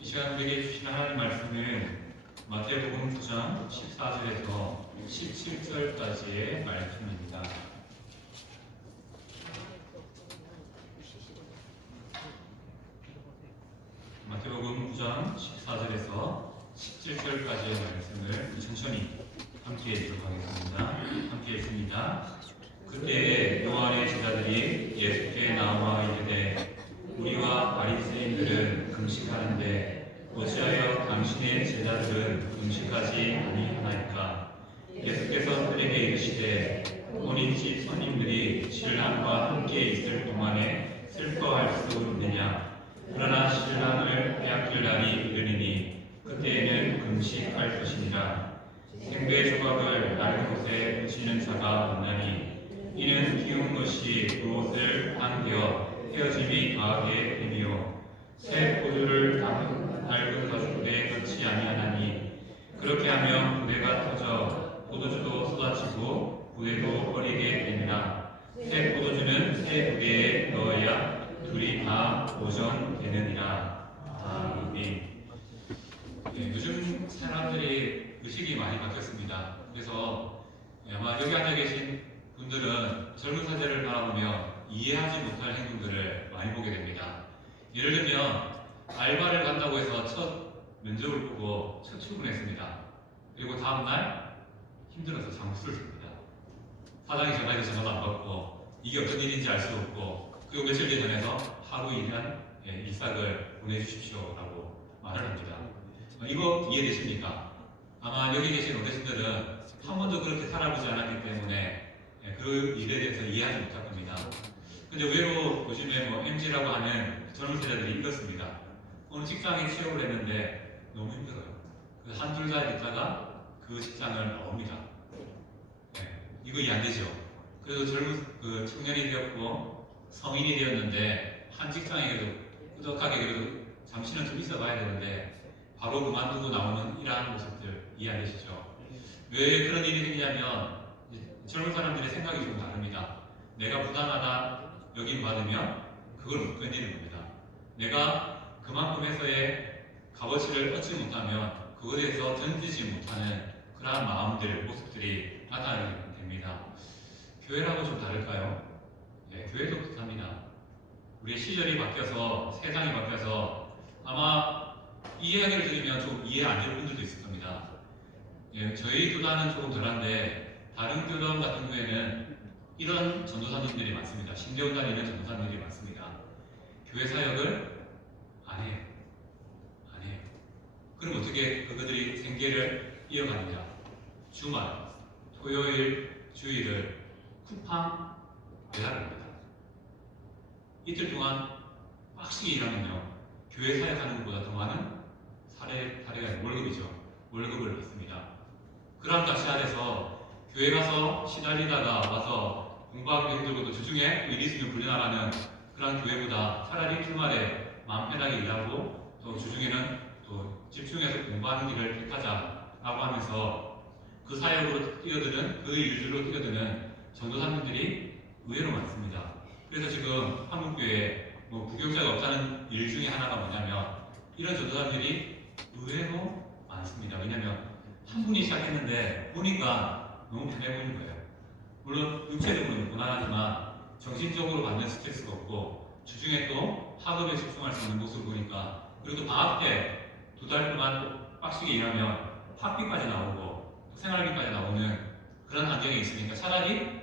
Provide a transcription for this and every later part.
이 시간 우리에게 주신 하나님 말씀은 마태복음 9장 14절에서 17절까지의 말씀입니다. 마태복음 9장 14절에서 17절까지의 말씀을 천천히 함께 읽도록 하겠습니다. 함께 읽습니다. 그때 요한의 제자들이 예수께 나와 이르되 우리와 바리새인들은 금식하는데 어찌하여 당신의 제자들은 금식하지 아니하나이까? 예수께서 그에게 이르시되 본인집 손님들이 신랑과 함께 있을 동안에 슬퍼할 수 있느냐? 그러나 신랑을 빼앗길 날이 이르리니 그때에는 금식할 것이니라. 생배 조각을 다른 곳에 붙이는 자가 없나니 이는 키운 것이 그곳을 향되어 헤어짐이 더하게 되며 새 포도를 낡은 가죽에 넣지 아니하나니 그렇게 하면 부대가 터져 포도주도 쏟아지고 부대도 버리게 되니라. 새 포도주는 새 부대에 넣어야 둘이 다 보존되느니라. 아멘. 요즘 사람들이 의식이 많이 바뀌었습니다. 그래서 아마 여기 앉아 계신 분들은 젊은 세대를 바라보며 이해하지 못할 행동들을 많이 보게 됩니다. 예를 들면 알바를 간다고 해서 첫 면접을 보고 첫 출근했습니다. 그리고 다음날 힘들어서 잠수를 줍니다. 사장이 전화해서 전화도 안 받고 이게 어떤 일인지 알 수 없고 그리고 며칠 뒤에 전해서 하루 일한 일삭을 보내주십시오 라고 말을 합니다. 이거 이해되십니까? 아마 여기 계신 어르신들은 한 번도 그렇게 살아보지 않았기 때문에 그 일에 대해서 이해하지 못할 겁니다. 근데 의외로 요즘에 MZ라고 하는 젊은 세대들이 이렇습니다. 어느 직장에 취업을 했는데 너무 힘들어요. 한두 달 있다가 그 직장을 나옵니다. 이거 이해 안 되죠? 그래도 젊은 청년이 되었고 성인이 되었는데 한 직장에 그래도 꾸덕하게 그래도 잠시는 좀 있어 봐야 되는데 바로 그만두고 나오는 이러한 모습들 이해 안 되시죠? 왜 그런 일이 생기냐면 젊은 사람들의 생각이 좀 다릅니다. 내가 부당하다 여긴 받으면 그걸 못 견디는 겁니다. 내가 그만큼 해서의 값어치를 얻지 못하면 그것에 대해서 견디지 못하는 그러한 마음들, 모습들이 나타나게 됩니다. 교회라고 좀 다를까요? 교회도 비슷합니다. 우리의 시절이 바뀌어서 세상이 바뀌어서 아마 이 이야기를 들으면 좀 이해 안 될 분들도 있을 겁니다. 저희 교단은 조금 덜한데 다른 교단 같은 경우에는 이런 전도사님들이 많습니다. 신대원 다니는 전도사님들이 많습니다. 교회 사역을 안 해요. 그럼 어떻게 그들이 생계를 이어가느냐? 주말, 토요일, 주일을 쿠팡 배달을 합니다. 이틀 동안 빡시게 일하면요. 교회 사역하는 것보다 더 많은 사례가 월급이죠. 월급을 받습니다. 그런 값이 안에서 교회 가서 시달리다가 와서 공부하기도 힘들고 또 주중에 일 있으면 불려나가는 그런 교회보다 차라리 주말에 마음 편하게 일하고 또 주중에는 또 집중해서 공부하는 일을 택하자라고 하면서 그 사역으로 뛰어드는 그 일주로 뛰어드는 전도사님들이 의외로 많습니다. 그래서 지금 한국교회에 부교육자가 없다는 일 중에 하나가 뭐냐면 이런 전도사님들이 의외로 많습니다. 왜냐하면 한 분이 시작했는데 보니까 너무 편해 보이는 거예요. 물론 육체적으로는 고난하지만 정신적으로 받는 스트레스가 없고 주중에 또 학업에 집중할 수 있는 모습을 보니까 그리고 방학 때 두 달 동안 빡시게 일하면 학비까지 나오고 생활비까지 나오는 그런 환경이 있으니까 차라리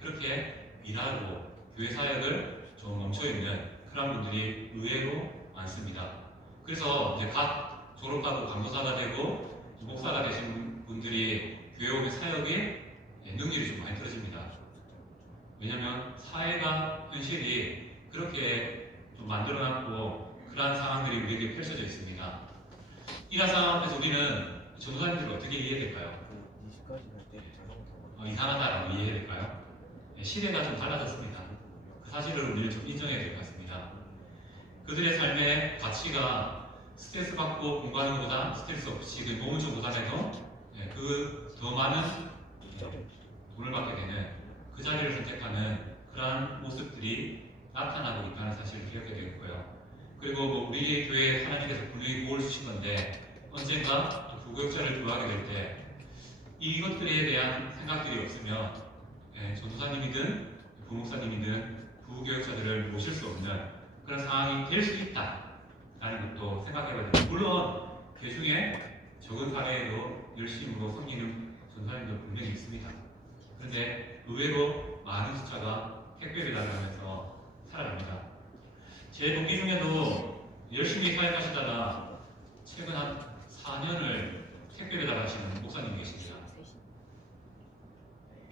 그렇게 일하고 교회 사역을 좀 멈춰있는 그런 분들이 의외로 많습니다. 그래서 이제 갓 졸업하고 강도사가 되고 목사가 되신 분들이 교회 오면 사역에 능률이 좀 많이 떨어집니다. 왜냐하면 사회가 현실이 그렇게 좀 만들어놨고 그러한 상황들이 우리에게 펼쳐져 있습니다. 이런 상황 앞에서 우리는 전도사님들을 어떻게 이해될까요? 이상하다라고 이해될까요? 시대가 좀 달라졌습니다. 그 사실을 우리는 좀 인정해야 될 것 같습니다. 그들의 삶의 가치가 스트레스 받고 공부하는 것보다 스트레스 없이 그 몸을 좀 보담해도 그 더 많은 돈을 받게 되는 그 자리를 선택하는 그러한 모습들이 나타나고 있다는 사실을 기억해야 되겠고요. 그리고 뭐 우리 교회 하나님께서 분명히 복을 주신 건데 언젠가 또 부교육자를 구하게 될 때 이것들에 대한 생각들이 없으면 전도사님이든 부목사님이든 부교육자들을 모실 수 없는 그런 상황이 될 수 있다라는 것도 생각해봐야 됩니다. 물론 그 중에 적은 사례에도 열심으로 섬기는 전도사님도 분명히 있습니다. 그런데 의외로 많은 숫자가 택배를 나가면서 살아갑니다. 제 동기 중에도 열심히 사역하시다가 최근 한 4년을 택배를 나가시는 목사님이 계십니다.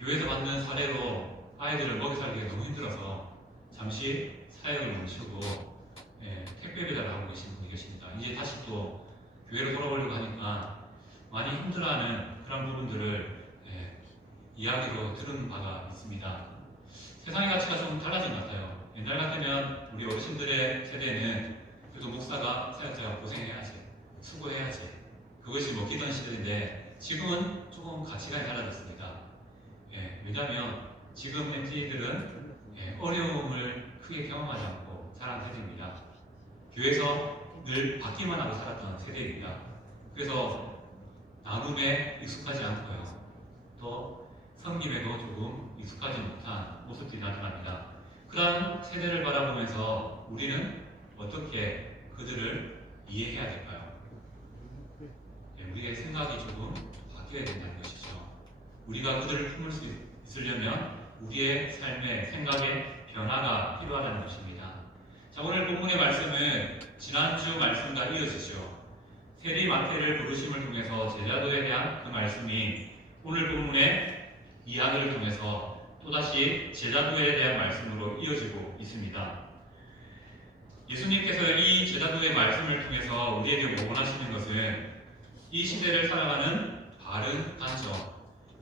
교회에서 받는 사례로 아이들을 먹여 살기가 너무 힘들어서 잠시 사역을 멈추고 택배 배달을 하고 계시는 분이 계십니다. 이제 다시 또 교회로 돌아오려고 하니까 많이 힘들어하는 그런 부분들을 이야기로 들은 바가 있습니다. 세상의 가치가 좀 달라진 것 같아요. 옛날 같으면 우리 어르신들의 세대는 그래도 목사가 사역자가 고생해야지, 수고해야지, 그것이 먹히던 시대인데 지금은 조금 가치가 달라졌습니다. 왜냐하면 지금 MZ들은 어려움을 크게 경험하지 않고 자란 세대입니다. 교회에서 늘 받기만 하고 살았던 세대입니다. 그래서 나눔에 익숙하지 않고요. 또 섬김에도 조금 익숙하지 못한 모습들이 나타납니다. 그러한 세대를 바라보면서 우리는 어떻게 그들을 이해해야 될까요? 우리의 생각이 조금 바뀌어야 된다는 것이죠. 우리가 그들을 품을 수 있으려면 우리의 삶의 생각의 변화가 필요하다는 것입니다. 자, 오늘 본문의 말씀은 지난주 말씀과 이어지죠. 세리 마태를 부르심을 통해서 제자도에 대한 그 말씀이 오늘 본문의 이야기를 통해서 또다시 제자도에 대한 말씀으로 이어지고 있습니다. 예수님께서 이 제자도의 말씀을 통해서 우리에게 원하시는 것은 이 시대를 살아가는 바른 관점,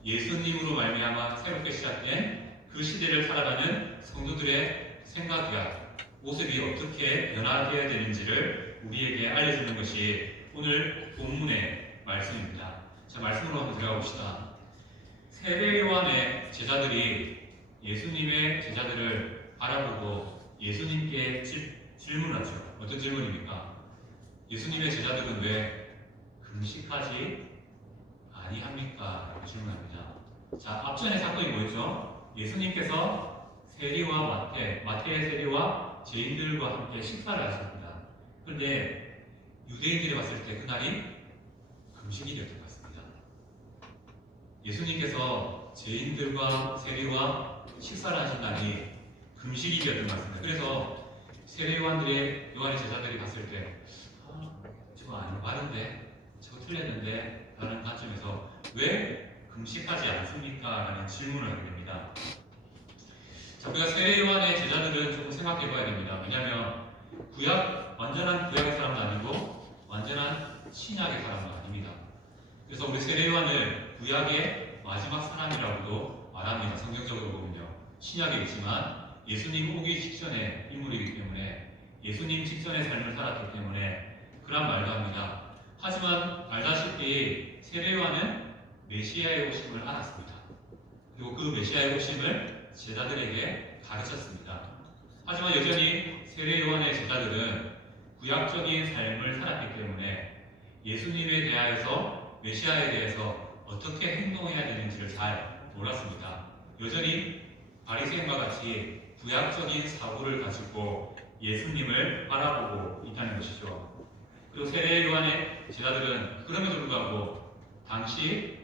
예수님으로 말미암아 새롭게 시작된 그 시대를 살아가는 성도들의 생각이야 모습이 어떻게 변화되어야 되는지를 우리에게 알려주는 것이 오늘 본문의 말씀입니다. 자, 말씀으로 한번 들어가 봅시다. 세례 요한의 제자들이 예수님의 제자들을 바라보고 예수님께 질문하죠. 어떤 질문입니까? 예수님의 제자들은 왜 금식하지 아니합니까? 라고 질문합니다. 자, 앞전의 사건이 뭐였죠? 예수님께서 세리와 마태의 세리와 죄인들과 함께 식사를 하셨습니다. 그런데 유대인들이 봤을 때 그날이 금식일이었던 것 같습니다. 예수님께서 죄인들과 세리와 식사를 하신 날이 금식일이었던 것 같습니다. 그래서 세례 요한의 제자들이 봤을 때 저거 아닌 바른데 저거 틀렸는데 라는 관점에서 왜 금식하지 않습니까? 라는 질문을 하게 됩니다. 자, 우리가 세례 요한의 제자들은 조금 생각해 봐야 됩니다. 왜냐하면 완전한 구약의 사람도 아니고 완전한 신약의 사람도 아닙니다. 그래서 우리 세례 요한을 구약의 마지막 사람이라고도 말합니다. 성경적으로 보면요. 신약에 있지만 예수님 오기 직전의 인물이기 때문에 예수님 직전의 삶을 살았기 때문에 그런 말도 합니다. 하지만 알다시피 세례 요한은 메시아의 오심을 알았습니다. 그리고 그 메시아의 오심을 제자들에게 가르쳤습니다. 하지만 여전히 세례 요한의 제자들은 구약적인 삶을 살았기 때문에 예수님에 대하여서 메시아에 대해서 어떻게 행동해야 되는지를 잘 몰랐습니다. 여전히 바리새인과 같이 구약적인 사고를 가지고 예수님을 바라보고 있다는 것이죠. 그리고 세례 요한의 제자들은 그럼에도 불구하고 당시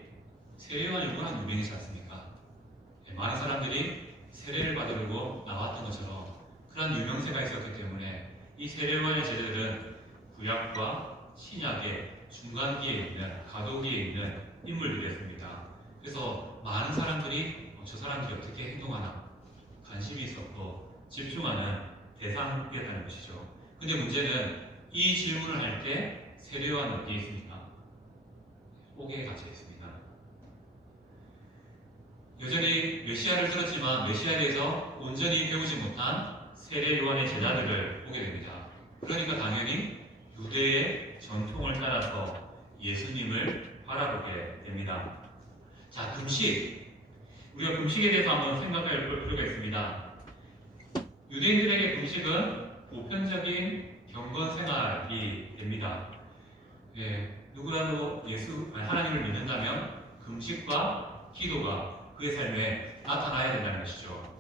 세례 요한이 워낙 유명이지 않습니까? 많은 사람들이 세례를 받으려고 나왔던 것처럼 그런 유명세가 있었기 때문에 이 세례 요한의 제자들은 구약과 신약의 중간기에 있는 가도기에 있는 인물들이었습니다. 그래서 많은 사람들이 저 사람들이 어떻게 행동하나 관심이 있었고 집중하는 대상이었다는 것이죠. 근데 문제는 이 질문을 할 때 세례 요한은 어디에 있습니까? 옥에 갇혀 있습니다. 여전히 메시아를 들었지만 메시아에 대해서 온전히 배우지 못한 세례 요한의 제자들을 보게 됩니다. 그러니까 당연히 유대의 전통을 따라서 예수님을 바라보게 됩니다. 자, 금식. 우리가 금식에 대해서 한번 생각할 필요가 있습니다. 유대인들에게 금식은 보편적인 경건 생활이 됩니다. 예, 누구라도 하나님을 믿는다면 금식과 기도가 그의 삶에 나타나야 된다는 것이죠.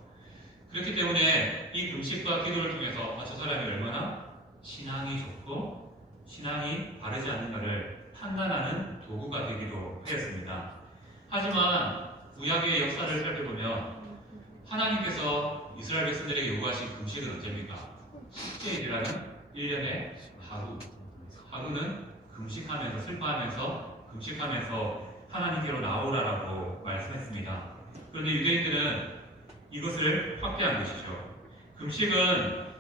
그렇기 때문에 이 금식과 기도를 통해서 저 사람이 얼마나 신앙이 좋고 신앙이 바르지 않는가를 판단하는 도구가 되기도 하였습니다. 하지만 구약의 역사를 살펴보면 하나님께서 이스라엘 백성들에게 요구하신 금식은 언제입니까? 십계일이라는 1년의 하루는 금식하면서 슬퍼하면서 금식하면서 하나님께로 나오라라고 말씀했습니다. 그런데 유대인들은 이것을 확대한 것이죠. 금식은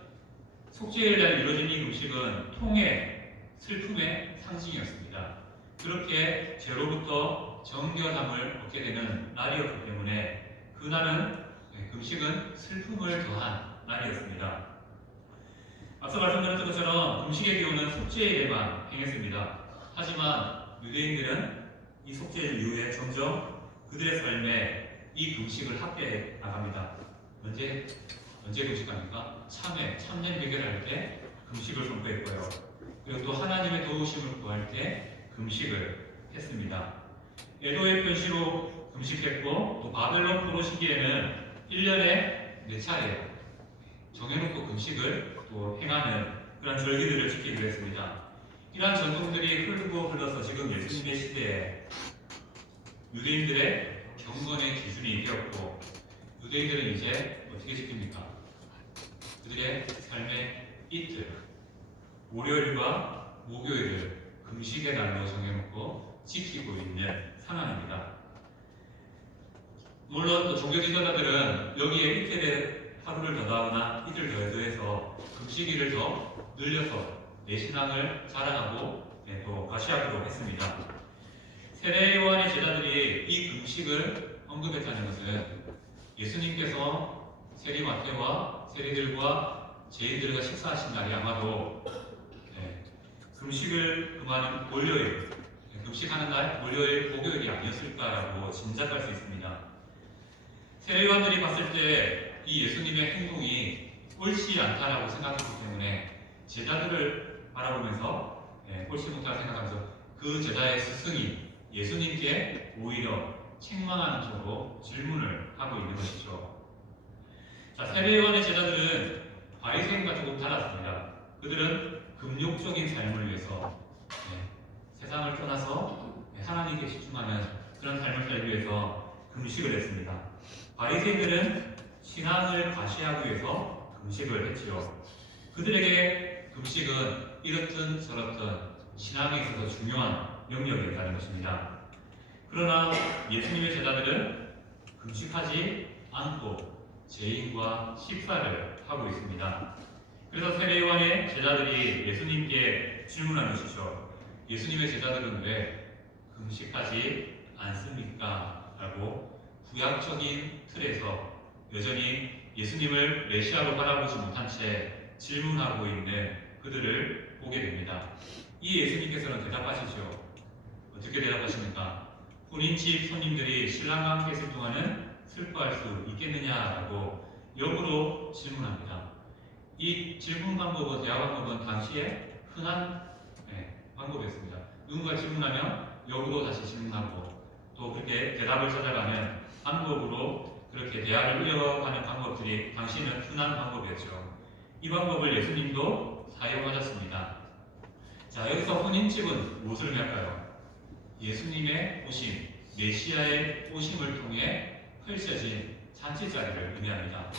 속죄일날 이루어진 이 금식은 통해 슬픔의 상징이었습니다. 그렇게 죄로부터 정결함을 얻게 되는 날이었기 때문에 그날은 금식은 슬픔을 더한 날이었습니다. 앞서 말씀드렸던 것처럼 금식의 기호는 속죄일에만 행했습니다. 하지만 유대인들은 이 속죄일 이후에 점점 그들의 삶에 이 금식을 합계해 나갑니다. 언제 금식합니까? 참된 회개를 할 때 금식을 선포했고요. 그리고 또 하나님의 도우심을 구할 때 금식을 했습니다. 에도의 편시로 금식했고 또 바벨론 포로 시기에는 1년에 4차례 정해놓고 금식을 또 행하는 그런 절기들을 지키기로 했습니다. 이러한 전통들이 흘러서 지금 예수님의 시대에 유대인들의 경건의 기준이 되었고 유대인들은 이제 어떻게 지킵니까? 그들의 삶의 이틀, 월요일과 목요일을 금식의 날로 정해놓고 지키고 있는 상황입니다. 물론 또 종교 지도자들은 여기에 이틀의 하루를 더 더하거나 이틀 더해서 금식일을 더 늘려서 내 신앙을 자랑하고 또 과시하기로 했습니다. 세례 요한의 제자들이 이 금식을 언급했다는 것은 예수님께서 세리마태와 세리들과 제인들과 식사하신 날이 아마도 금식을 금하는 월요일, 금식하는 날 월요일, 목요일이 아니었을까라고 짐작할 수 있습니다. 세례요한들이 봤을 때 이 예수님의 행동이 옳지 않다라고 생각했기 때문에 제자들을 바라보면서 옳지 못하다고 생각하면서 그 제자의 스승이 예수님께 오히려 책망하는 쪽으로 질문을 하고 있는 것이죠. 자, 세례요한의 제자들은 바리새인과 조금 달랐습니다. 그들은 금욕적인 삶을 위해서 세상을 떠나서 하나님께 집중하는 그런 삶을 살기 위해서 금식을 했습니다. 바리새인들은 신앙을 과시하기 위해서 금식을 했지요. 그들에게 금식은 이렇든 저렇든 신앙에 있어서 중요한 영역이었다는 것입니다. 그러나 예수님의 제자들은 금식하지 않고 죄인과 식사를 하고 있습니다. 그래서 세례요한의 제자들이 예수님께 질문한 것이죠. 예수님의 제자들은 왜 금식하지 않습니까? 라고 구약적인 틀에서 여전히 예수님을 메시아로 바라보지 못한 채 질문하고 있는 그들을 보게 됩니다. 이 예수님께서는 대답하시죠. 어떻게 대답하십니까? 혼인집 손님들이 신랑과 함께 있을 동안은 슬퍼할 수 있겠느냐라고 역으로 질문합니다. 이 질문 방법은 대화 방법은 당시에 흔한 방법이었습니다. 누군가 질문하면 역으로 다시 질문하고 또 그렇게 대답을 찾아가는 방법으로 그렇게 대화를 이어가는 방법들이 당시에는 흔한 방법이었죠. 이 방법을 예수님도 사용하셨습니다. 자, 여기서 혼인집은 무엇을 의미할까요? 예수님의 오심, 메시아의 오심을 통해 펼쳐진 잔치자리를 의미합니다.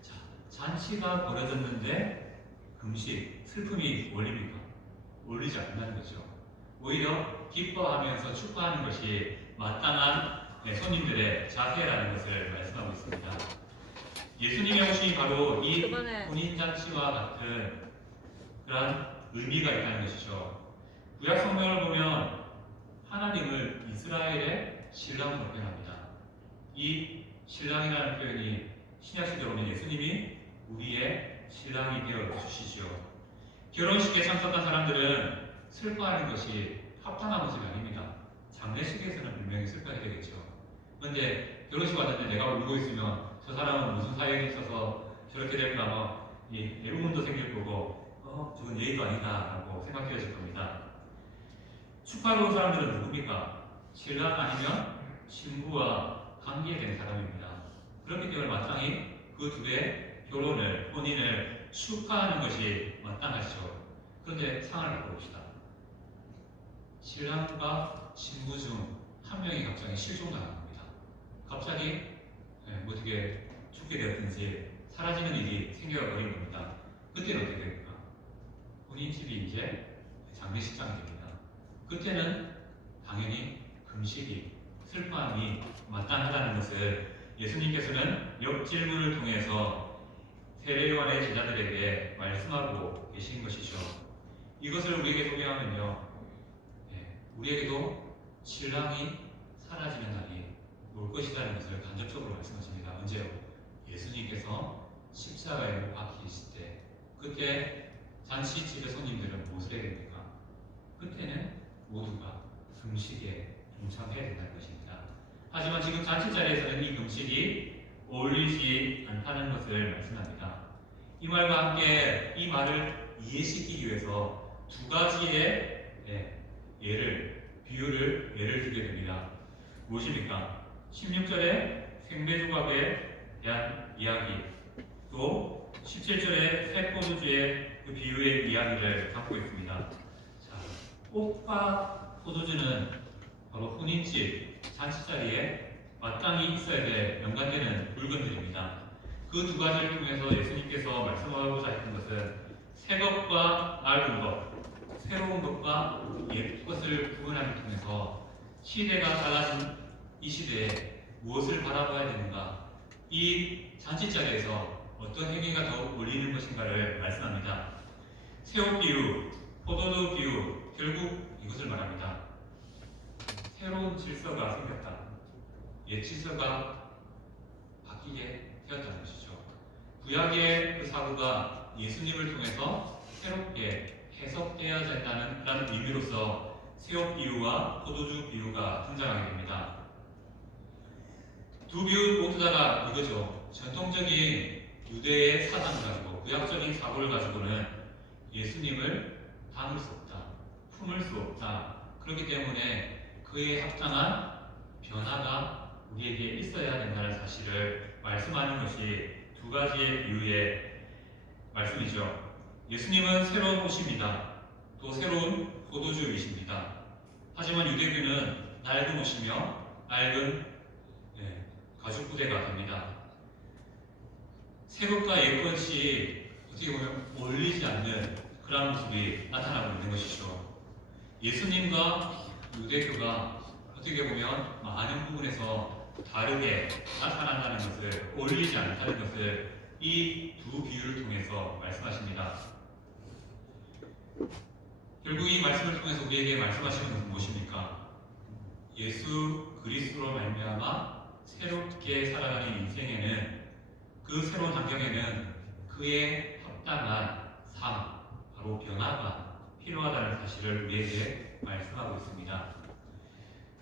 자, 잔치가 벌어졌는데 금식, 슬픔이 올립니까? 올리지 않는다는 거죠. 오히려 기뻐하면서 축하하는 것이 마땅한 손님들의 자세라는 것을 말씀하고 있습니다. 예수님의 오심이 바로 이 혼인잔치와 같은 그런 의미가 있다는 것이죠. 구약 성경을 보면 하나님을 이스라엘의 신랑으로 표현합니다. 이 신랑이라는 표현이 신약시대에 보면 예수님이 우리의 신랑이 되어 주시죠. 결혼식에 참석한 사람들은 슬퍼하는 것이 합당한 모습이 아닙니다. 장례식에서는 분명히 슬퍼해야 되겠죠. 그런데 결혼식 왔는데 내가 울고 있으면 저 사람은 무슨 사연이 있어서 저렇게 될까 이 의문도 생길 거고 저건 예의도 아니다라고 생각되어질 겁니다. 축하로 온 사람들은 누굽니까? 신랑 아니면 신부와 관계된 사람입니다. 그렇기 때문에 마땅히 그 둘의 결혼을, 혼인을 축하하는 것이 마땅하시죠. 그런데 상황을 바꿔봅시다. 신랑과 신부 중 한 명이 갑자기 실종당한 겁니다. 갑자기 어떻게 죽게 되었든지 사라지는 일이 생겨버린 겁니다. 그때는 어떻게 됩니까? 혼인집이 이제 장례식장이 됩니다. 그때는 당연히 금식이, 슬퍼함이 마땅하다는 것을 예수님께서는 역질문을 통해서 세례요한의 제자들에게 말씀하고 계신 것이죠. 이것을 우리에게 소개하면요, 우리에게도 신랑이 사라지는 날이 올 것이라는 것을 간접적으로 말씀하십니다. 언제요? 예수님께서 십자가에 못 박히실 때, 그때 잔치집의 손님들은 무엇을 해야 됩니까? 그때는 모두가 금식에 동참해야 된다는 것입니다. 하지만 지금 잔치 자리에서는 이 금식이 어울리지 않다는 것을 말씀합니다. 이 말과 함께 이 말을 이해시키기 위해서 두 가지의 비유를 예를 들게 됩니다. 무엇입니까? 16절에 생배조각에 대한 이야기, 또 17절에 새 포도주의 그 비유의 이야기를 담고 있습니다. 자, 꽃과 포도주는 바로 혼인집, 잔치자리에 마땅히 있어야 될 연관되는 물건들입니다. 그 두 가지를 통해서 예수님께서 말씀하고자 했던 것은 새 것과 낡은 것, 새로운 것과 옛 것을 구분함을 통해서 시대가 달라진 이 시대에 무엇을 바라봐야 되는가, 이 잔치자리에서 어떤 행위가 더 어울리는 것인가를 말씀합니다. 새옷 비유, 포도주 비유, 결국 이것을 말합니다. 새로운 질서가 생겼다. 옛 질서가 바뀌게 되었다는 것이죠. 구약의 그 사고가 예수님을 통해서 새롭게 해석되어야 된다는 의미로서 새옷 비유와 포도주 비유가 등장하게 됩니다. 두 비유 모두 다가 이거죠. 전통적인 유대의 사상을 가지고, 구약적인 사고를 가지고는 예수님을 담을 수 없다, 품을 수 없다. 그렇기 때문에 그에 합당한 변화가 우리에게 있어야 된다는 사실을 말씀하는 것이 두 가지의 비유의 말씀이죠. 예수님은 새로운 옷입니다. 또 새로운 포도주이십니다. 하지만 유대교는 낡은 옷이며 낡은 가죽 부대가 됩니다. 새 것과 옛 것이 어떻게 보면 어울리지 않는 그런 모습이 나타나고 있는 것이죠. 예수님과 유대교가 어떻게 보면 많은 부분에서 다르게 나타난다는 것을, 어울리지 않다는 것을 이 두 비유를 통해서 말씀하십니다. 결국 이 말씀을 통해서 우리에게 말씀하시는 것은 무엇입니까? 예수 그리스도로 말미암아 새롭게 살아가는 인생에는, 그 새로운 환경에는 그에 합당한 삶, 바로 변화가 필요하다는 사실을 우리에게 말씀하고 있습니다.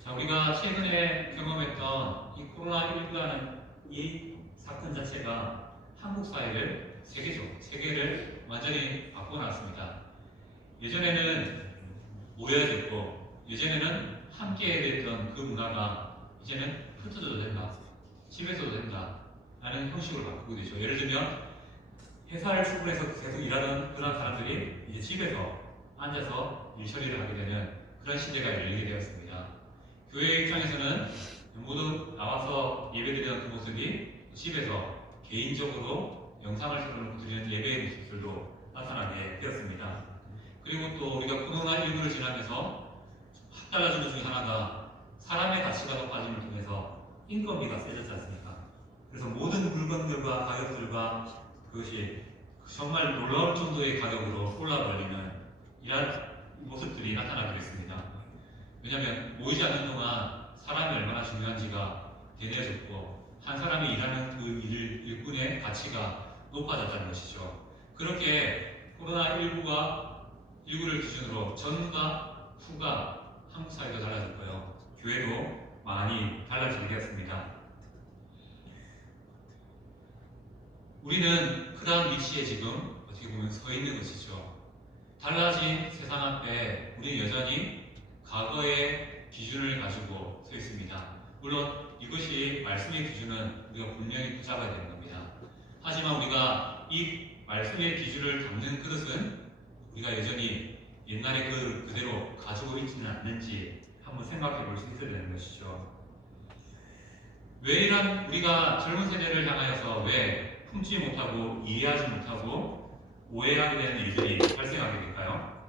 자, 우리가 최근에 경험했던 이 코로나19라는 이 사건 자체가 한국 사회를, 세계를 완전히 바꿔놨습니다. 예전에는 모여야 됐고, 예전에는 함께 해야 됐던 그 문화가 이제는 흩어져도 된다, 집에서도 된다 라는 형식으로 바꾸고 되죠. 예를 들면 회사를 출근해서 계속 일하던 그런 사람들이 이제 집에서 앉아서 일 처리를 하게 되는 그런 시대가 열리게 되었습니다. 교회 입장에서는 모두 나와서 예배드리던 그 모습이 집에서 개인적으로 영상을 틀어놓고 드리는 예배의 모습들도 나타나게 되었습니다. 그리고 또 우리가 코로나19를 지나면서 확 달라진 것 중에 하나가 사람의 가치가 높아짐을 통해서 인건비가 세졌지 않습니까? 그래서 모든 물건들과 가격들과 그것이 정말 놀라울 정도의 가격으로 올라버리는 이러한 모습들이 나타나게 됐습니다. 왜냐하면 모이지 않는 동안 사람이 얼마나 중요한지가 대대해졌고, 한 사람이 일하는 그 일꾼의 가치가 높아졌다는 것이죠. 그렇게 코로나19를 기준으로 전과 후가 한국 사회도 달라졌고요, 교회도 많이 달라지게 되었습니다. 우리는 그러한 위치에 지금 어떻게 보면 서 있는 것이죠. 달라진 세상 앞에 우리는 여전히 과거의 기준을 가지고 서 있습니다. 물론 이것이 말씀의 기준은 우리가 분명히 붙잡아야 되는 겁니다. 하지만 우리가 이 말씀의 기준을 담는 그릇은 우리가 여전히 옛날의 그대로 가지고 있지는 않는지 한번 생각해 볼 수 있어야 되는 것이죠. 왜 이런 우리가 젊은 세대를 향하여서 왜 품지 못하고 이해하지 못하고 오해하게 되는 일들이 발생하게 될까요?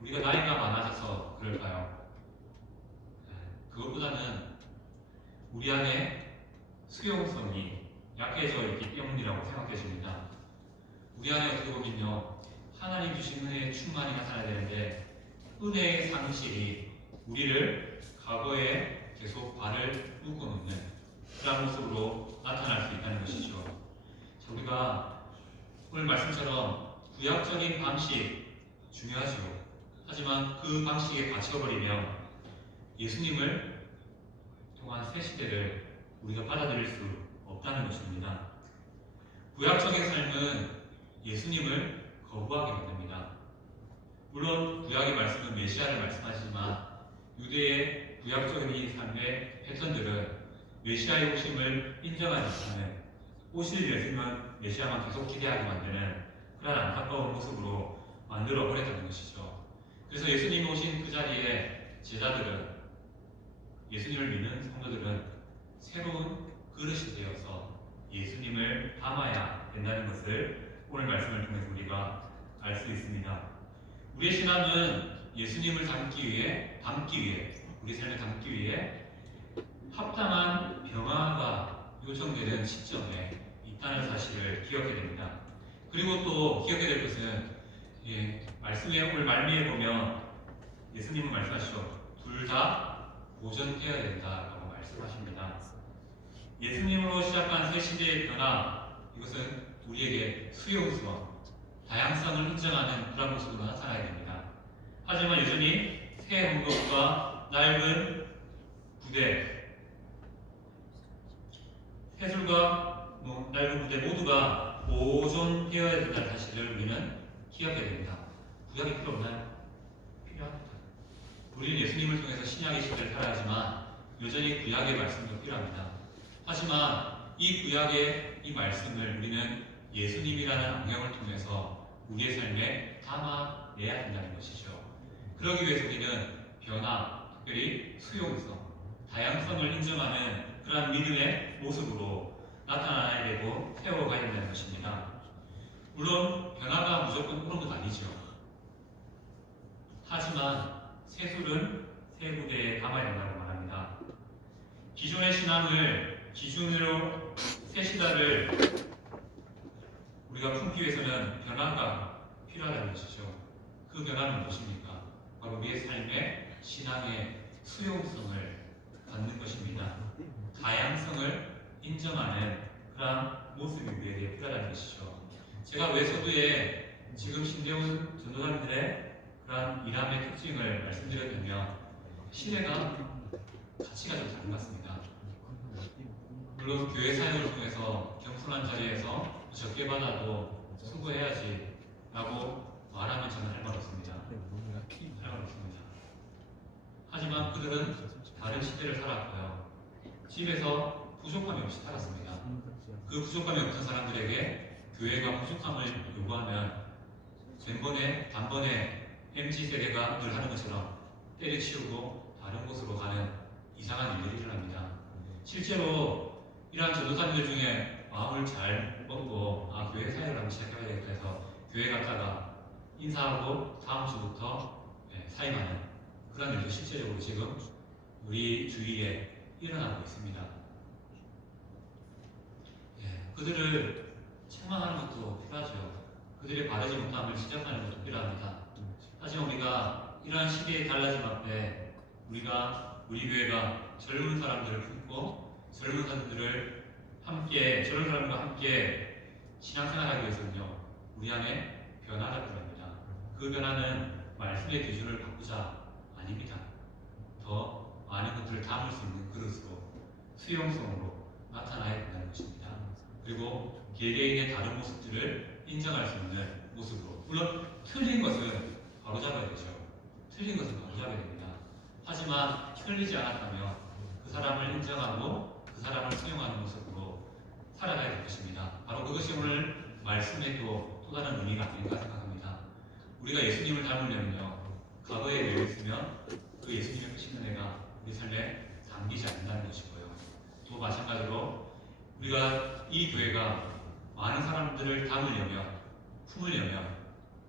우리가 나이가 많아져서 그럴까요? 그것보다는 우리 안에 수용성이 약해져 있기 때문이라고 생각해집니다. 우리 안에 어떻게 보면요, 하나님 주신 은혜의 충만이 나타나야 되는데 은혜의 상실이 우리를 과거에 계속 발을 묶어놓는 그런 모습으로 나타날 수 있다는 것이죠. 자, 우리가 오늘 말씀처럼 구약적인 방식 중요하죠. 하지만 그 방식에 갇혀버리면 예수님을 통한 새 시대를 우리가 받아들일 수 없다는 것입니다. 구약적인 삶은 예수님을 거부하게 만듭니다. 물론 구약의 말씀은 메시아를 말씀하지만 유대의 구약적인 이 삶의 패턴들은 메시아의 오심을 인정하지 않는, 오실 예수님은 메시아만 계속 기대하게 만드는 그런 안타까운 모습으로 만들어 버렸다는 것이죠. 그래서 예수님이 오신 그 자리에 제자들은, 예수님을 믿는 성도들은 새로운 그릇이 되어서 예수님을 담아야 된다는 것을 오늘 말씀을 통해서 우리가 알 수 있습니다. 우리의 신앙은 예수님을 담기 위해 우리 삶에 담기 위해 합당한 변화가 요청되는 시점에 있다는 사실을 기억해야 됩니다. 그리고 또 기억해야 될 것은 말씀의 오늘 말미에 보면 예수님은 말씀하시죠. 둘 다 보존되어야 된다라고 말씀하십니다. 예수님으로 시작한 새 시대의 변화, 이것은 우리에게 수용성, 다양성을 인정하는 그런 모습으로 나타나야 됩니다. 하지만 여전히 새 언덕과 넓은 부대, 새술과 넓은 부대 모두가 보존되어야 된다는 사실을 우리는 기억해야 됩니다. 구약이 필요 없나요? 필요합니다. 우리는 예수님을 통해서 신약의 시대를 살아야지만 여전히 구약의 말씀도 필요합니다. 하지만 이 구약의 이 말씀을 우리는 예수님이라는 안경을 통해서 우리의 삶에 담아내야 된다는 것이죠. 그러기 위해서 우리는 변화, 특별히 수용성, 다양성을 인정하는 그러한 믿음의 모습으로 나타나야 되고 세워가야 된다는 것입니다. 물론 변화가 무조건 옳은 건 아니죠. 하지만 새술은 새 부대에 담아야 된다고 말합니다. 기존의 신앙을 기준으로 새 시대를 우리가 품기 위해서는 변화가 필요하다는 것이죠. 그 변화는 무엇입니까? 바로 우리의 삶의 신앙의 수용성을 갖는 것입니다. 다양성을 인정하는 그런 모습이 우리에게 필요하다는 것이죠. 제가 왜 서두에 지금 신대원 전도사님들의 그런 일함의 특징을 말씀드렸냐면 시대가 가치가 좀 다른 것 같습니다. 물론 교회 사역을 통해서 겸손한 자리에서 적게 받아도 수고해야지 라고 말하면 저는 할 말 없습니다. 할 말 없습니다. 하지만 그들은 다른 시대를 살았고요. 집에서 부족함이 없이 살았습니다. 그 부족함이 없는 사람들에게 교회가 부족함을 요구하면 단번에 MZ세대가 늘 하는 것처럼 때려치우고 다른 곳으로 가는 이상한 일들이 일어납니다. 실제로 이러한 전도사님들 중에 마음을 잘 먹고 교회 사역을 한번 시작해야 되겠다 해서 교회 갔다가 인사하고 다음 주부터 사임하는 그런 일도 실제적으로 지금 우리 주위에 일어나고 있습니다. 그들을 책망하는 것도 필요하죠. 그들의 바르지 못함을 지적하는 것도 필요합니다. 하지만 우리가 이러한 시대의 달라짐 앞에 우리 교회가 젊은 사람들을 품고 젊은 사람들과 함께 신앙생활하기 위해서는요, 우리 안에 변화가 필요합니다. 그 변화는 말씀의 기준을 바꾸자 아닙니다. 더 많은 것들을 담을 수 있는 그릇으로 수용성으로 나타나야 된다는 것입니다. 그리고 개개인의 다른 모습들을 인정할 수 있는 모습으로. 물론 틀린 것은 바로잡아야 되죠. 틀린 것은 바로잡아야 됩니다. 하지만 틀리지 않았다면 그 사람을 인정하고 그 사람을 수용하는 모습으로 살아가야 될 것입니다. 바로 그것이 오늘 말씀의 또 다른 의미가 아닌가 생각합니다. 우리가 예수님을 닮으려면요, 과거에 되어 있으면 그 예수님의 크신 은혜가 우리 삶에 담기지 않는다는 것이고요. 또 마찬가지로 우리가 이 교회가 많은 사람들을 담으려면, 품으려면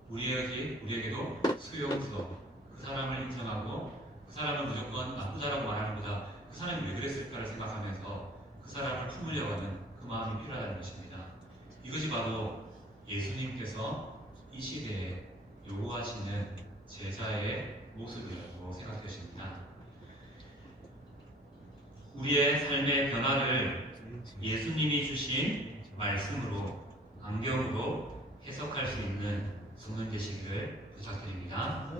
우리에게도 수용서, 그 사람을 인정하고 그 사람은 무조건 나쁘다라고 말하는 것보다 그 사람이 왜 그랬을까를 생각하면서 그 사람을 품으려고 하는 그 마음이 필요하다는 것입니다. 이것이 바로 예수님께서 이 시대에 요구하시는 제자의 모습이라고 생각되십니다. 우리의 삶의 변화를 예수님이 주신 말씀으로, 안경으로 해석할 수 있는 성령 되시기를 부탁드립니다.